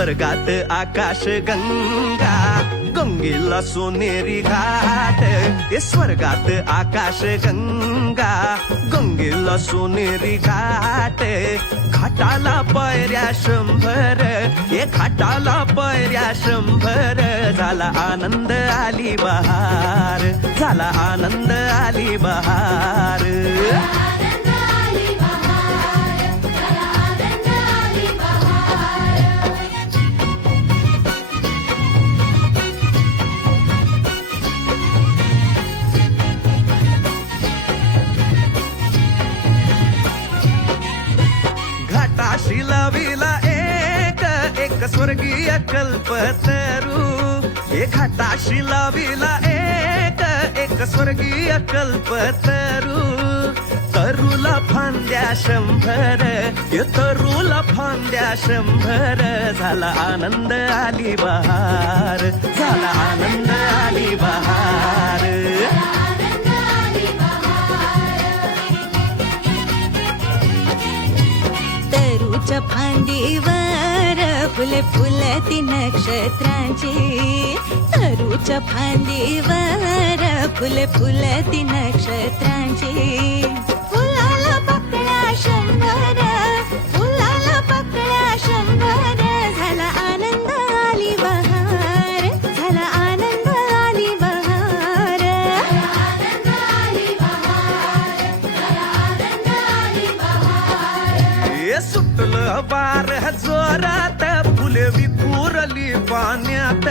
स्वर्गात आकाश गंगा, गंगेला सोनेरी घाट. स्वर्गात आकाश गंगा, गंगेला सोनेरी घाट. घाटाला पायऱ्या 100, घाटाला पायऱ्या 100. झाला आनंद आली बहार, झाला आनंद आली बहार. घाटाशी लाविला एक स्वर्गीय कल्पतरू. घाटाशी लाविला एक स्वर्गीय कल्पतरू. तरुला फांद्या 100, तरुला फांद्या 100. झाला आनंद आली बहार, झाला आनंद आली बहार. तरूच्या फांदीवर फुले फुलती नक्षत्रांची. तरूच्या फांदीवर फुले फुलती नक्षत्रांची. फुलाला पकड्या 100, फुलाला पकड्या 100. झाला आनंद आली बहार, झाला आनंद आली बहार. सुटलं वार जोरात, फुले विखुरली पाण्यात.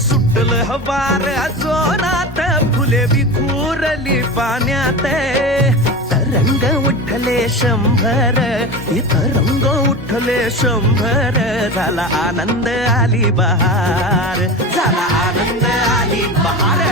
सुटलं वार जोरात, फुले विखुरली पाण्यात. तरंग उठले 100, तरंग उठले 100. झाला आनंद आली बहार, झाला आनंद आली बहार.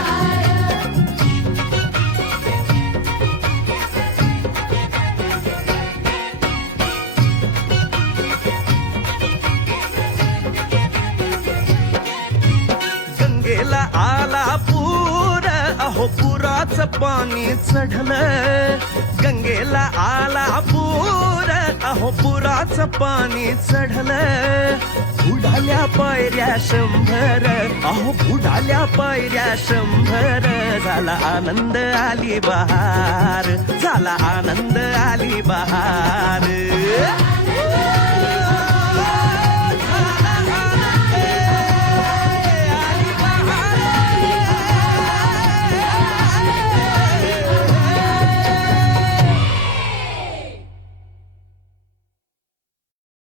गंगेला आला पूर, अहो पुराचं पाणी चढलं. गंगेला आला पूर, अहो पुराचं पाणी चढलं. बुडाल्या पायऱ्या 100, अहो बुडाल्या पायऱ्या 100. झाला आनंद आली बहार, झाला आनंद आली बहार.